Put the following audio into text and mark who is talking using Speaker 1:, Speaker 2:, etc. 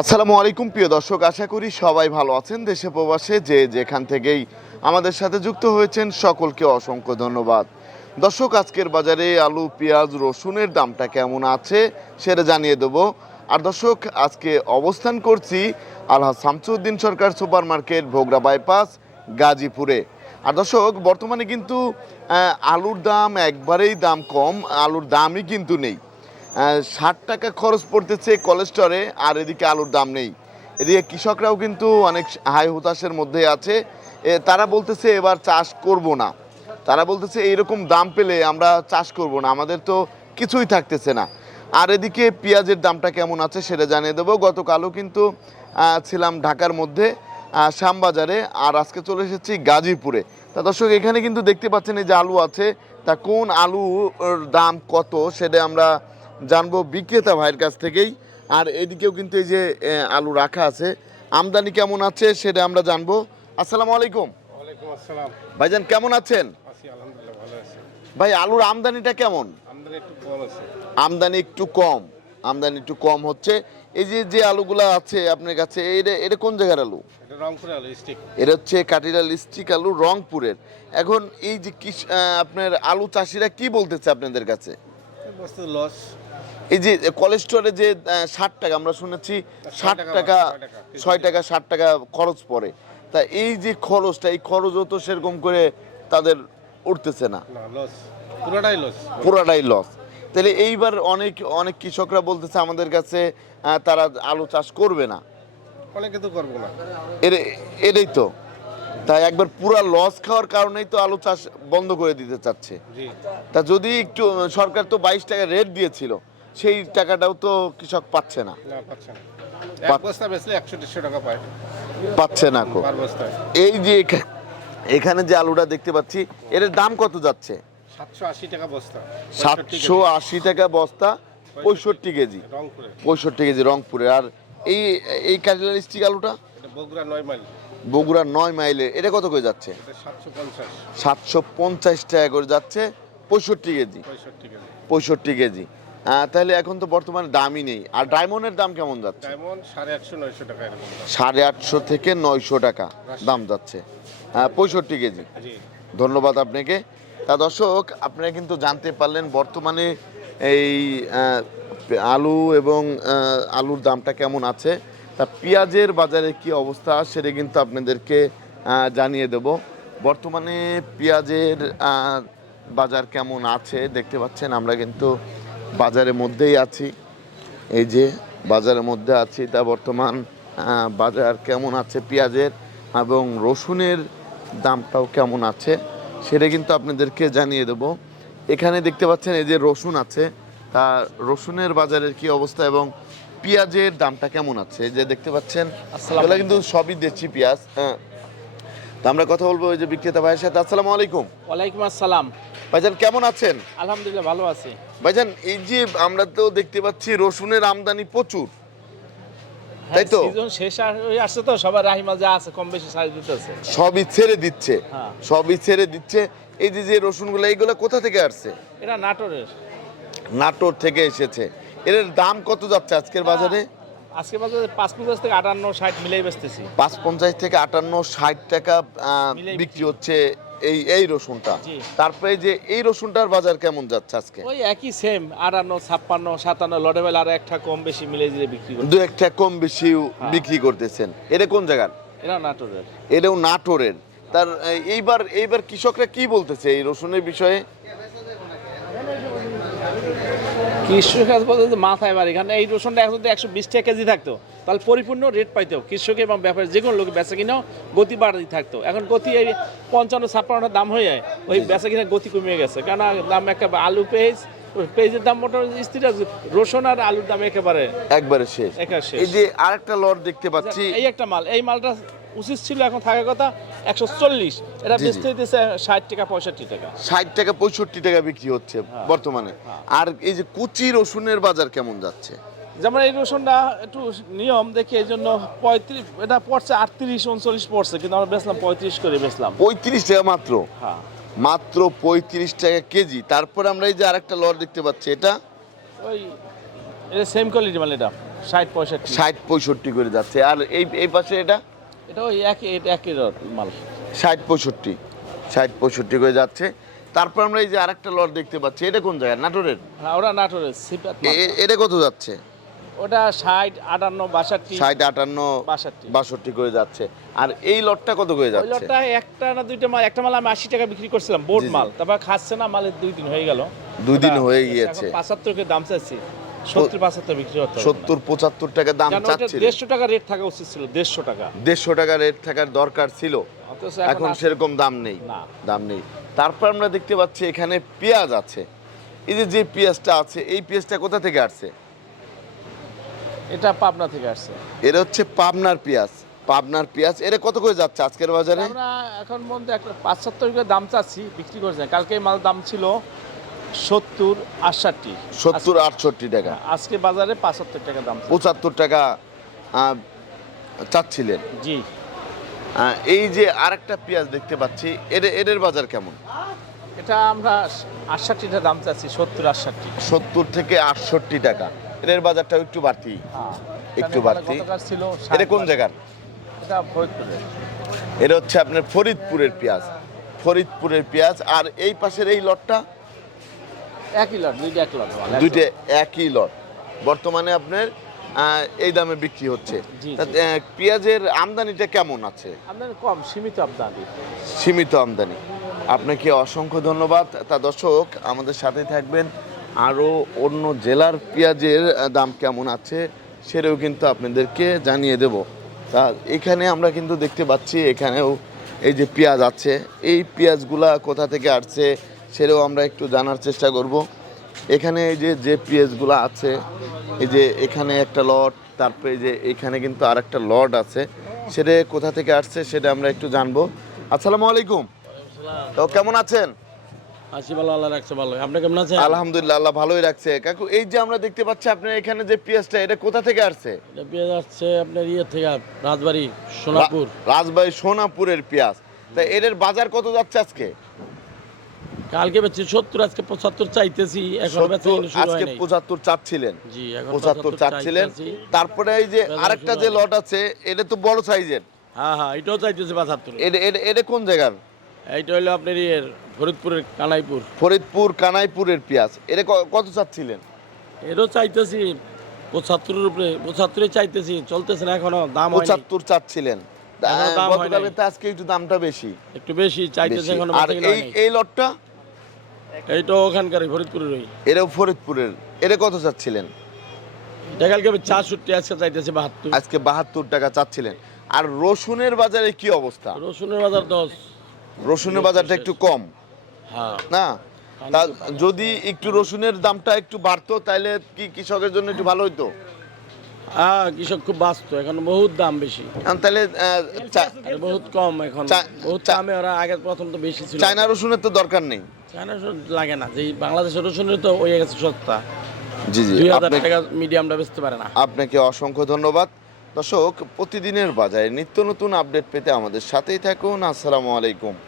Speaker 1: আসসালামু আলাইকুম, প্রিয় দর্শক। আশা করি সবাই ভালো আছেন দেশে প্রবাসে, যে যেখান থেকেই আমাদের সাথে যুক্ত হয়েছেন, সকলকে অসংখ্য ধন্যবাদ। দর্শক, আজকের বাজারে আলু, পেঁয়াজ, রসুনের দামটা কেমন আছে সেটা জানিয়ে দেবো। আর দর্শক, আজকে অবস্থান করছি Alhaj Shamsuddin Sarkar super market Bhogra bypass, গাজীপুরে। আর দর্শক, বর্তমানে কিন্তু আলুর দাম একবারেই দাম কম, আলুর দামই কিন্তু নেই। ষাট টাকা খরচ পড়তেছে কলেস্টরে আর এদিকে আলুর দাম নেই। এদিকে কৃষকরাও কিন্তু অনেক হাই হতাশের মধ্যে আছে। তারা বলতেছে এবার চাষ করব না। তারা বলতেছে এইরকম দাম পেলে আমরা চাষ করব না, আমাদের তো কিছুই থাকতেছে না। আর এদিকে পেঁয়াজের দামটা কেমন আছে সেটা জানিয়ে দেবো। গতকালও কিন্তু ছিলাম ঢাকার মধ্যে শ্যামবাজারে, আর আজকে চলে এসেছি গাজীপুরে। তা দর্শক, এখানে কিন্তু দেখতে পাচ্ছেন এই যে আলু আছে, তা কোন আলুর দাম কত সেটা আমরা জানব বিক্রেতা ভাইয়ের কাছ থেকেই। আর এদিকেও কিন্তু এই যে আলু রাখা আছে। আমদানি কেমন আছে সেটা আমরা জানব। আসসালামু আলাইকুম। ভাইজান কেমন আছেন? ভাই আলুর আমদানিটা কেমন?
Speaker 2: আমদানি একটু কম
Speaker 1: আমদানি একটু কম। হচ্ছে। এই যে যে আলুগুলো আছে আপনার কাছে এটা এটা কোন জায়গার আলু?
Speaker 2: এটা
Speaker 1: হচ্ছে কাটিরা লিস্টিক আলু রংপুরের। এখন এই যে আপনার আলু চাষিরা কি বলতেছে আপনাদের কাছে?
Speaker 2: লস
Speaker 1: এই যে কোলেস্টোরে যে ষাট টাকা আমরা শুনেছি ষাট
Speaker 2: টাকা, ছয় টাকা,
Speaker 1: ষাট টাকা খরচ পড়ে। তা এই যে খরচটা এই খরচও তো সেরকম করে তাদের উঠতেছে না।
Speaker 2: না লস পুরাটাই লস
Speaker 1: তাহলে এইবার অনেক অনেক কৃষকরা বলতেছে আমাদের কাছে তারা আলু চাষ করবে না।
Speaker 2: অনেকে তো করব না।
Speaker 1: এর এটাই তো। তাই একবার পুরা লস খাওয়ার কারণেই তো আলু চাষ বন্ধ করে দিতে চাচ্ছে। তা যদি একটু সরকার তো বাইশ টাকা রেট দিয়েছিল। সেই টাকাটাও তো কৃষক পাচ্ছে না।
Speaker 2: পাচ্ছে না।
Speaker 1: কো। এই যে এখানে যে আলুটা দেখতে পাচ্ছি এর দাম কত যাচ্ছে?
Speaker 2: সাতশো আশি টাকা বস্তা।
Speaker 1: পঁয়ষট্টি কেজি। পঁয়ষট্টি কেজি। রংপুরে। আর এই এই কাটিলার স্টিক আলুটা
Speaker 2: বগুড়া নয় মাইল।
Speaker 1: বগুড়া নয় মাইলে। এটা কত করে যাচ্ছে?
Speaker 2: সাতশো পঞ্চাশ।
Speaker 1: টাকা করে যাচ্ছে পঁয়ষট্টি কেজি।
Speaker 2: পঁয়ষট্টি কেজি।
Speaker 1: তাহলে এখন তো বর্তমানে দামই নেই। আর ডায়মন্ডের দাম কেমন যাচ্ছে?
Speaker 2: ডায়মন্ড সাড়ে আটশো নয়শো টাকা।
Speaker 1: সাড়ে আটশো থেকে নয়শো টাকা দাম যাচ্ছে। পঁয়ষট্টি কেজি।
Speaker 2: জি।
Speaker 1: ধন্যবাদ আপনাকে। তা দর্শক আপনারা কিন্তু জানতে পারলেন বর্তমানে এই আলু এবং আলুর দামটা কেমন আছে। তা পেঁয়াজের বাজারে কি অবস্থা সেটা কিন্তু আপনাদেরকে জানিয়ে দেব। বর্তমানে পেঁয়াজের বাজার কেমন আছে দেখতে পাচ্ছেন। আমরা কিন্তু বাজারের মধ্যেই আছি। এই যে বাজারের মধ্যে আছি তা বর্তমান বাজার কেমন আছে পেঁয়াজের এবং রসুনের দামটাও কেমন আছে সেটা কিন্তু আপনাদেরকে জানিয়ে দেব। এখানে দেখতে পাচ্ছেন এই যে রসুন আছে তা রসুনের বাজারের কি অবস্থা এবং পেঁয়াজের দামটা কেমন আছে? এই যে দেখতে পাচ্ছেন এগুলো কিন্তু সবই দেশি পেঁয়াজ হ্যাঁ। তা আমরা কথা বলব ওই যে বিক্রেতা ভাইয়ের সাথে। আসসালামু আলাইকুম।
Speaker 3: ওয়ালাইকুম আসসালাম।
Speaker 1: ভাইজান কেমন আছেন?
Speaker 3: আলহামদুলিল্লাহ ভালো আছি।
Speaker 1: ভাইজান এই যে আমরা তো দেখতে পাচ্ছি রসুনের আমদানি প্রচুর। তাই তো?
Speaker 3: সিজন শেষ আসছে তো সবার রাহিমা যা আছে কম বেশি সাইজ দিতেছে।
Speaker 1: সবই ছেড়ে দিচ্ছে।
Speaker 3: হ্যাঁ।
Speaker 1: সবই ছেড়ে দিচ্ছে। এই যে যে রসুনগুলো এইগুলো কোথা থেকে আসছে?
Speaker 3: এটা নাটোরের।
Speaker 1: নাটোর থেকে এসেছে। এর দাম কত যাচ্ছে আজকের বাজারে?
Speaker 3: আজকে বাজারে পাঁচ পঞ্চাশ থেকে আটান্ন ষাট মিলাই বেচতেছি।
Speaker 1: পাঁচ পঞ্চাশ থেকে আটান্ন ষাট টাকা বিক্রি হচ্ছে এই এই রসুনটা। তারপরে যে এই রসুনটার বাজার কেমন যাচ্ছে আজকে?
Speaker 3: ওই একই সেম আটান্ন ছাপ্পান্ন সাতান্ন লডেবেল আর একটা কম বেশি মিলে দিয়ে বিক্রি করি
Speaker 1: দু একটা কম বেশি
Speaker 3: হ্যাঁ।
Speaker 1: বিক্রি করতেছেন। এটা কোন জায়গার?
Speaker 3: এটা নাটোরের।
Speaker 1: এটাও নাটোরের। তার এইবার এইবার কৃষকরা কি বলতেছে এই রসুনের বিষয়ে?
Speaker 3: কৃষক বলতে মাথায় বাড়ি এখানে এই রসুনটা এখন যদি একশো বিশ টাকা কেজি থাকতো তাহলে পরিপূর্ণ রেট পাইতো। কৃষক এবং ব্যাপারী যে কোনো লোক বেচা কিনাও গতি বাড়াতে থাকতো। এখন গতি এই পঞ্চান্ন ছাপ্পান্ন দাম হয়ে যায় ওই বেচা কিনা গতি কমে গেছে। কেন দাম একটা আলু পেঁয়াজ পেঁয়াজের দাম মোটামুটি স্থির আছে রসুন আর আলুর দাম একেবারে
Speaker 1: একবারে শেষ।
Speaker 3: একেবারে শেষ।
Speaker 1: এই যে আরেকটা লট দেখতে পাচ্ছি।
Speaker 3: এই একটা মাল এই মালটা উচিত ছিল এখন থাকার কথা একশো চল্লিশ। এটা। বেচতে দিতেছে ষাট টাকা পঁয়ষট্টি টাকা।
Speaker 1: ষাট টাকা পঁয়ষট্টি টাকা বিক্রি হচ্ছে বর্তমানে। আর এই যে কুচি রসুনের বাজার কেমন যাচ্ছে?
Speaker 3: যেমন এই রসুনটা একটু নিয়ম দেখি এই জন্য পঁয়ত্রিশ এটা পড়ছে আটত্রিশ উনচল্লিশ পড়ছে কিন্তু আমরা বেচলাম পঁয়ত্রিশ করে বেচলাম।
Speaker 1: পঁয়ত্রিশ টাকা মাত্র?
Speaker 3: হ্যাঁ।
Speaker 1: মাত্র পঁয়ত্রিশ টাকা কেজি। তারপর আমরা এই যে আরেকটা লট দেখতে পাচ্ছি এটা?
Speaker 3: ওই এটা সেম কোয়ালিটি মানে এটা ষাট পঁয়ষট্টি।
Speaker 1: ষাট পঁয়ষট্টি করে যাচ্ছে। আর এই এই পাশে এটা?
Speaker 3: এটা ওই একই একই মাল।
Speaker 1: ষাট পঁয়ষট্টি ষাট পঁয়ষট্টি করে যাচ্ছে। তারপর আমরা এই যে আরেকটা লট দেখতে পাচ্ছি এটা কোন জায়গায়? নাটোরের?
Speaker 3: হ্যাঁ ওটা নাটোরের সিপাত
Speaker 1: এটা কত যাচ্ছে?
Speaker 3: ওটা ষাট আটান্ন বাষট্টি।
Speaker 1: ষাট আটান্ন
Speaker 3: বাষট্টি।
Speaker 1: বাষট্টি করে যাচ্ছে। আর এই লটটা কত করে যাচ্ছে?
Speaker 3: লটটা একটা না দুইটা মাল একটা মাল আমি আশি টাকা বিক্রি করছিলাম
Speaker 1: জি।
Speaker 3: মাল। তারপর খাচ্ছে না মালের দুই দিন হয়ে গেল।
Speaker 1: দুই দিন হয়ে গিয়েছে।
Speaker 3: পাঁচাত্তরকে দাম চাচ্ছি সত্তর পাঁচাত্তর বিক্রি করতে
Speaker 1: সত্তর পঁচাত্তর টাকা দাম
Speaker 3: কারণ দেড়শো টাকা রেট থাকা উচিত ছিল দেড়শো টাকা।
Speaker 1: দেড়শো টাকা রেট থাকার দরকার ছিল। এখন সেরকম দাম নেই। দাম নেই। তারপর আমরা দেখতে পাচ্ছি এখানে পেঁয়াজ আছে। এই যে যে পেঁয়াজটা আছে এই পেঁয়াজটা কোথা থেকে আসছে?
Speaker 3: এটা পাবনা থেকে আসছে।
Speaker 1: এটা হচ্ছে পাবনার পেঁয়াজ। পাবনার পেঁয়াজ এটা কত করে যাচ্ছে আজকের বাজারে?
Speaker 3: আমরা এখন মধ্যে একটা পাঁচাত্তর করে দাম চাচ্ছি বিক্রি করছে কালকে মাল দাম ছিল সত্তর আটষট্টি।
Speaker 1: সত্তর আটষট্টি টাকা।
Speaker 3: আজকে বাজারে পাঁচাত্তর টাকা দাম
Speaker 1: পঁচাত্তর টাকা চাচ্ছিলেন।
Speaker 3: জি।
Speaker 1: এই যে আরেকটা পেঁয়াজ দেখতে পাচ্ছি এর এদের বাজার কেমন?
Speaker 3: এটা আমরা আটষট্টিটা দাম চাচ্ছি সত্তর আটষট্টি।
Speaker 1: সত্তর থেকে আটষট্টি টাকা। এদের বাজারটা একটু বাড়তি। একটু বাড়তি। এটা কোন জায়গার?
Speaker 3: এটা ফরিদপুরে
Speaker 1: এটা হচ্ছে আপনার ফরিদপুরের পেঁয়াজ। ফরিদপুরের পেঁয়াজ। আর এই পাশের এই লটটা?
Speaker 3: একই লট দুইটা এক লট
Speaker 1: দুইটা একই লট বর্তমানে আপনার এই দামে বিক্রি হচ্ছে। পেঁয়াজের আমদানিটা কেমন আছে?
Speaker 3: আপনাদের কম সীমিত আমদানি।
Speaker 1: সীমিত আমদানি। আপনাকে অসংখ্য ধন্যবাদ। তা দর্শক আমাদের সাথে থাকবেন। আরও অন্য জেলার পেঁয়াজের দাম কেমন আছে সেটাও কিন্তু আপনাদেরকে জানিয়ে দেব। তা এখানে আমরা কিন্তু দেখতে পাচ্ছি এখানেও এই যে পেঁয়াজ আছে এই পেঁয়াজগুলা কোথা থেকে আসছে সেটাও আমরা একটু জানার চেষ্টা করব। এখানে এই যে যে পেঁয়াজগুলো আছে এই যে এখানে একটা লট তারপরে যে এখানে কিন্তু আরেকটা লট আছে সেটা কোথা থেকে আসছে সেটা আমরা একটু জানব। আসসালামু আলাইকুম। তো কেমন আছেন?
Speaker 4: আছি ভালো আল্লাহ রাখছে ভালো। আপনি কেমন আছেন?
Speaker 1: আলহামদুলিল্লাহ আল্লাহ ভালোই রাখছে। কাকু এই যে আমরা দেখতে পাচ্ছি আপনার এখানে যে পেঁয়াজটা এটা কোথা থেকে আসছে?
Speaker 4: এটা পেঁয়াজ আসছে আপনার ইয়ে থেকে রাজবাড়ি সোনাপুর।
Speaker 1: রাজবাড়ী সোনাপুরের পেঁয়াজ তা এর বাজার কত যাচ্ছে আজকে?
Speaker 4: কালকে বেচছি সত্তর আজকে পঁচাত্তর চাইতেছি এখন
Speaker 1: আজকে। পঁচাত্তর চাচ্ছিলেন।
Speaker 4: জি এখন
Speaker 1: পঁচাত্তর চাচ্ছিলেন। তারপরে এই যে আরেকটা যে লট আছে এটা তো বড় সাইজের।
Speaker 4: হ্যাঁ হ্যাঁ এটাও চাইতেছি পঁচাত্তর।
Speaker 1: এটা কোন জায়গার?
Speaker 4: এইটা হলো আপনার ইয়ের ফরিদপুরের কানাইপুর।
Speaker 1: ফরিদপুর কানাইপুরের পেঁয়াজ। এটা কত চাচ্ছিলেন?
Speaker 4: এটাও চাইতেছি পঁচাত্তরের উপরে পঁচাত্তরে চাইতেছি চলতেছে না এখনও দাম
Speaker 1: পঁচাত্তর চাচ্ছিলেন। তা,
Speaker 4: দাম
Speaker 1: গতকালে তো আজকে একটু দামটা বেশি।
Speaker 4: একটু বেশি চাইতেছে। এখনও
Speaker 1: আর এই এই লটটা?
Speaker 4: এইটাও ওখানকারই ফরিদপুরেরই।
Speaker 1: ফরিদপুরের। এটা কত চাচ্ছিলেন?
Speaker 4: এটা কালকে আজকে চাইতেছি বাহাত্তর।
Speaker 1: আজকে বাহাত্তর টাকা চাচ্ছিলেন। আর রসুনের বাজারে কি অবস্থা?
Speaker 4: রসুনের বাজার দশ।
Speaker 1: রসুনের বাজারটা একটু কম।
Speaker 4: হ্যাঁ।
Speaker 1: না? যদি একটু রসুনের দামটা একটু বাড়তো তাহলে কি কৃষকের জন্য একটু ভালো হইতো?
Speaker 4: হ্যাঁ কৃষক খুব ব্যস্ত এখন বহুত দাম বেশি।
Speaker 1: তাহলে
Speaker 4: বহুত কম এখন বহুত দামে ওরা আগে প্রথম তো বেশি ছিল।
Speaker 1: চায়না রসুনের তো দরকার নেই।
Speaker 4: চায়না লাগে না? যে বাংলাদেশের রসুনের তো হয়ে গেছে সস্তা
Speaker 1: জি জি
Speaker 4: দুই হাজার
Speaker 1: আপনাকে-
Speaker 4: টাকা মিডিয়ামটা বেচতে পারে না।
Speaker 1: আপনাকে অসংখ্য ধন্যবাদ। দর্শক প্রতিদিনের বাজারে নিত্য নতুন আপডেট পেতে আমাদের সাথেই থাকুন। আসসালামু আলাইকুম।